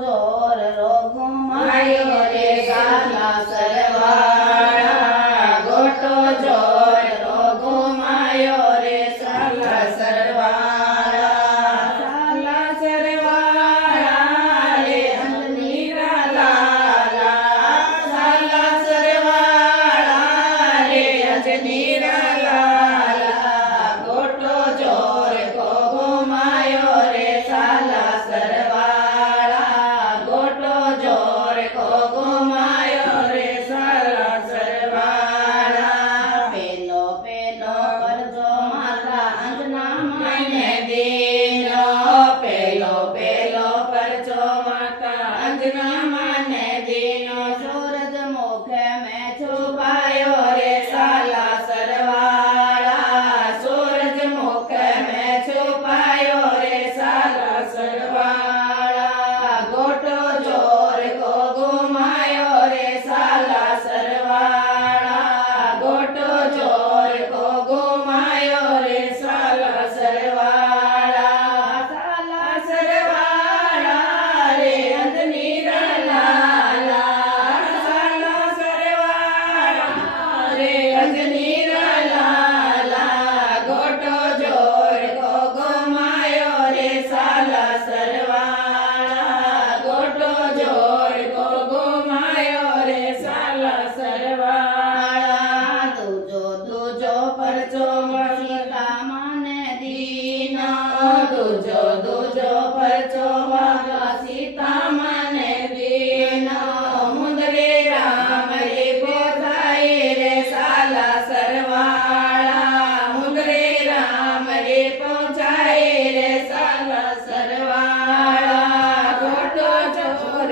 જોર રોગુમાયો રે સાલા સરવાળા ગોટો જોર રોગુમાયો રે સાલા સરવાળા સાલા સરવાળા રે અંજનીરા લાલા સાલા સરવાળા રે અંજનીરા લાલા ગોટો જોર ઘુમાયો રે સાલા સરવાળા ગોટો જોર ઘુમાયો રે સાલા સરવાળા પેલો પેલો કરજો માતા અંજના માને દીનો પેલો પેલો કરજો માતા અંજના માને દીનો સૂરજ મુખે મેં છુપાયો રે સાલા સરવાળા સૂરજ મુખે મેં છુપાયો રે સાલા સરવાળા ગોટો જોર ઘુમાયો રે સાલા સરવાળા ગોટો જોર ઘુમાયો રે સાલા સરવાળા સાલા સરવાળા રે અંજનીરા લાલા સાલા સરવાળા રે અંજનીરા લાલા ગોટો જોર ઘુમાયો રે સાલા સરવાળા ગોટો જોર ઘુમાયો રે સાલા સરવાળા દૂજો દૂજો પરચો સીતા માને દીનો દૂજો દૂજો પરચો સીતા માને દીનો મુંદરે રામ રે પોથાય રે સાલા સરવાળા મુંદરે રામ રે પહોંચાય રે સાલા સરવાળા ગોટો જોર